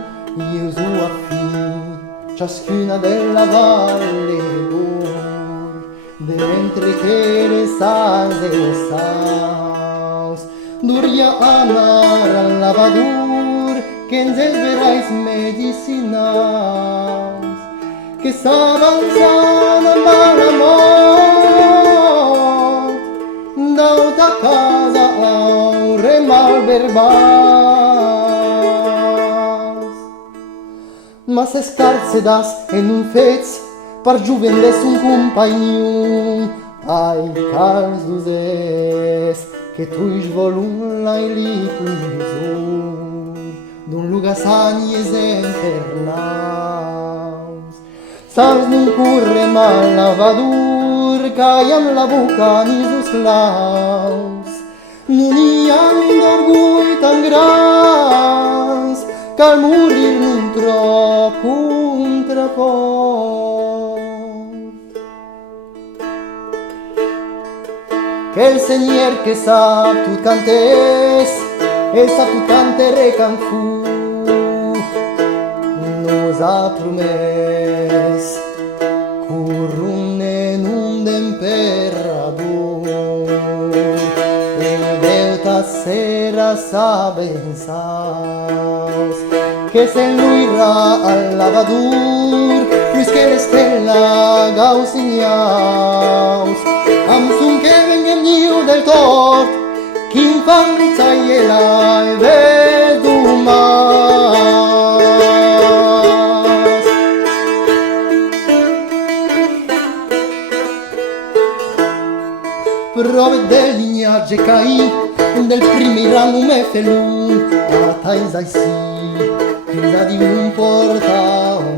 ius a ciascuna della valle d'or, de mentre che le salve saus, duria anar al lavadur, che en verais medicinaus, che s'avanzan a mala mort, dauta casa aure malverbas. Mas escarcedas en un fets, par juvendes un compagnon, ai casus que tuis volum lai li plusur, d'un lugasanies infernaus. Sans nun curre mal lavadur, caiam la buca nisus claus, nun iam d'orgui tan grans, cal morir nun trop contrafort. Que el Seigneur que sap tout cantes, et sap tout cantere can fu, nos a promes currum en un d'emperador, el deuta sera sabensaus, que s'enluirà al lavadur, plus que l'estella gausignaus, am sun que venguem niu del tort, qu'infanza iela e vedumas. Prove del lignagge caì, del primi ramo me felu, a taisa si, fila di un portaamor,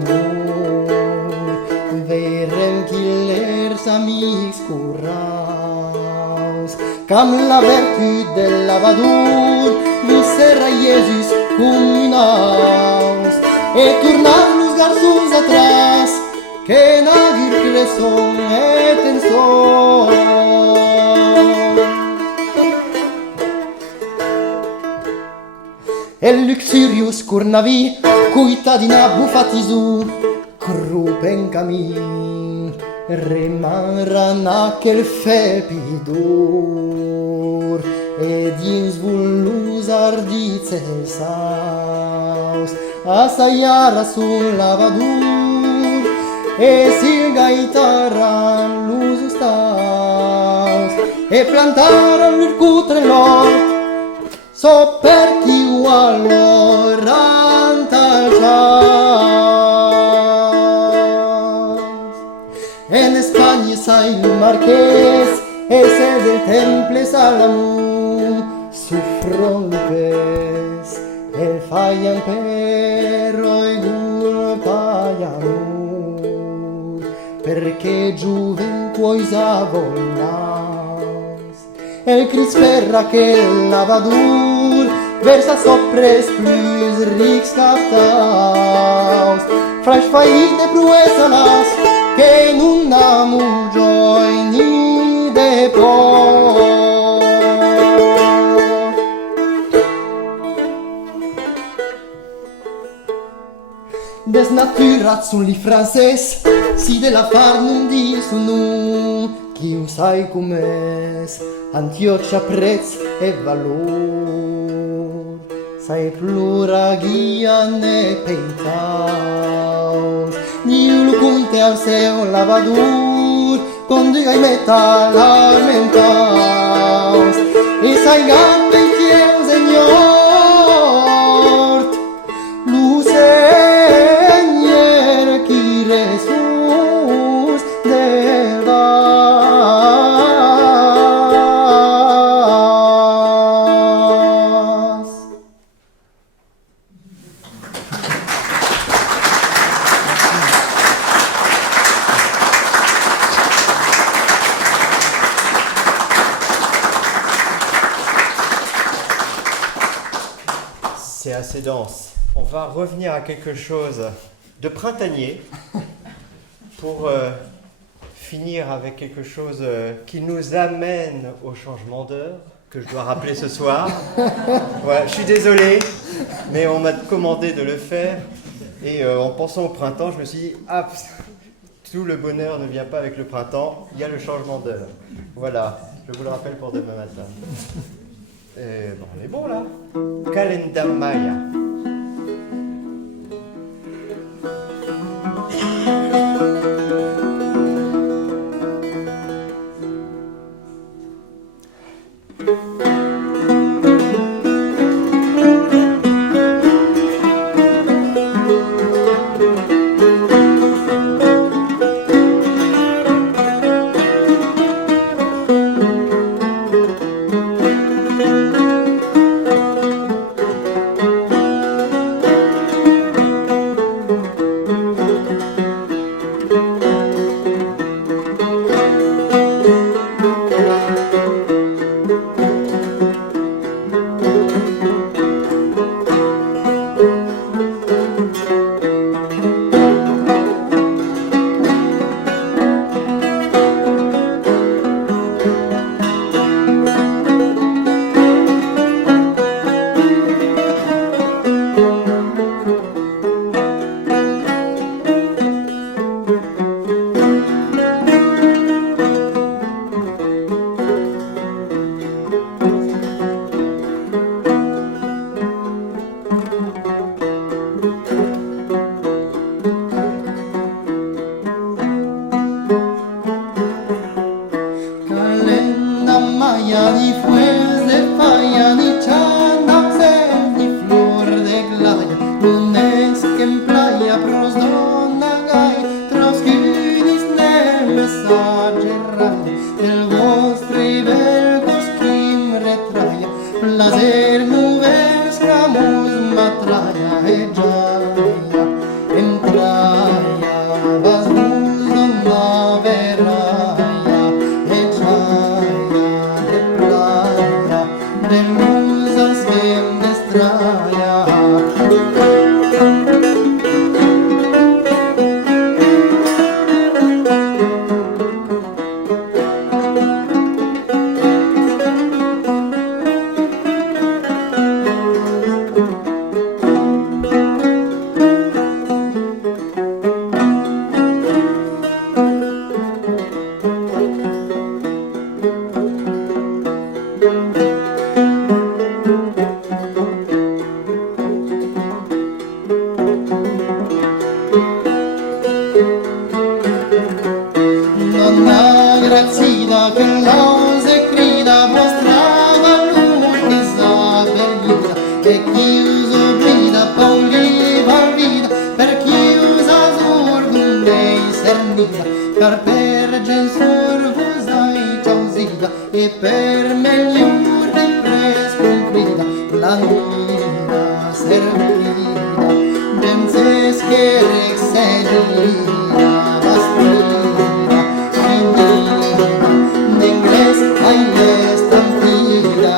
verrem killers amics curraus, cam la vertu del lavadur, vos serra Iesus cum naus, e turnarlos garçons atrás que naguir cresson et en sol. El luxurius curnavi cuitadina bufatisu crupen camin remaran aquel fepidur e dins vullus ardițe saus assaiara sul lavadur e sil gaitaran lusus staus e plantaran vircutre lor so per chi allor antalcias. En España sai il marqués ese del temple Salamun su frontes el fallan perro e gulpaianur perché juventuois avonnas el crisperra che lavadur versa sopres plus rics captaus fraix faillit de pruesalas que nun amur joy ni de por. Desnaturat sunt li frances si de la far nun dis nu qui un sai cum es antiocia prez e valor sai plura guia ne peitaus niul cunte al seu lavadur conduga i metal armentaus e sai gatte i tieu seniort lucenyer qui resus del vas. C'est assez dense. On va revenir à quelque chose de printanier pour finir avec quelque chose qui nous amène au changement d'heure que je dois rappeler ce soir. Voilà, je suis désolé, mais on m'a commandé de le faire et en pensant au printemps, je me suis dit ah, tout le bonheur ne vient pas avec le printemps, il y a le changement d'heure. Voilà, je vous le rappelle pour demain matin. Bon, on est bon là. Calendam Maya. che l'ose crida mostrava lui Isabellina e chiuso grida Pauliva vida per chiusa sordunei sernida per gensur vosai ciausida e per meglior del prescomprida la nina servida genses che rexedina bastrida finida n'ingles ai stampida.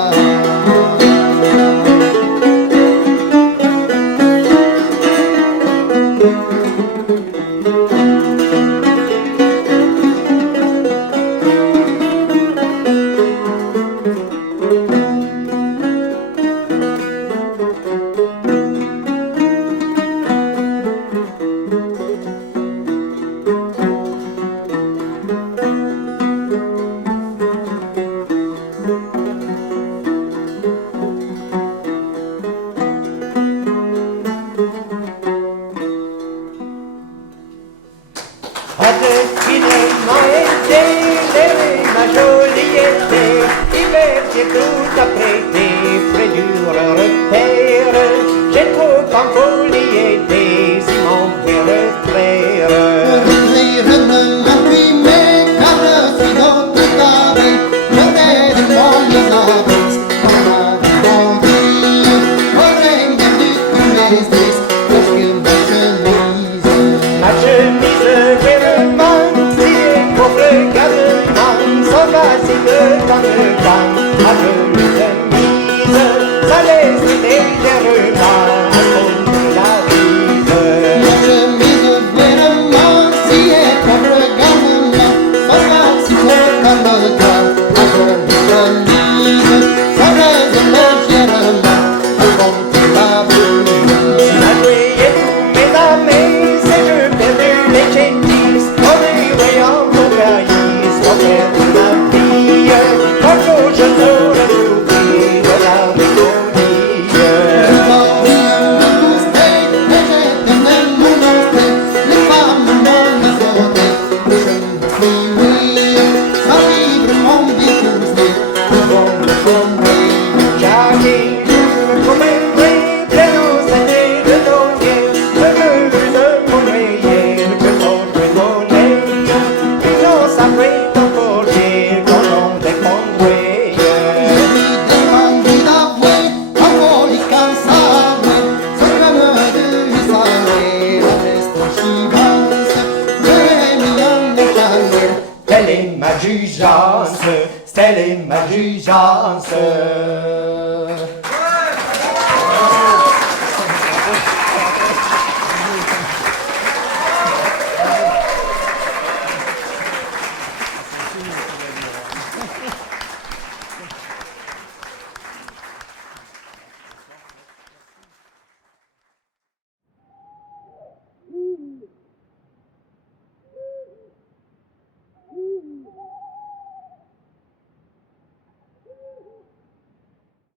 Stelle ma jugeance.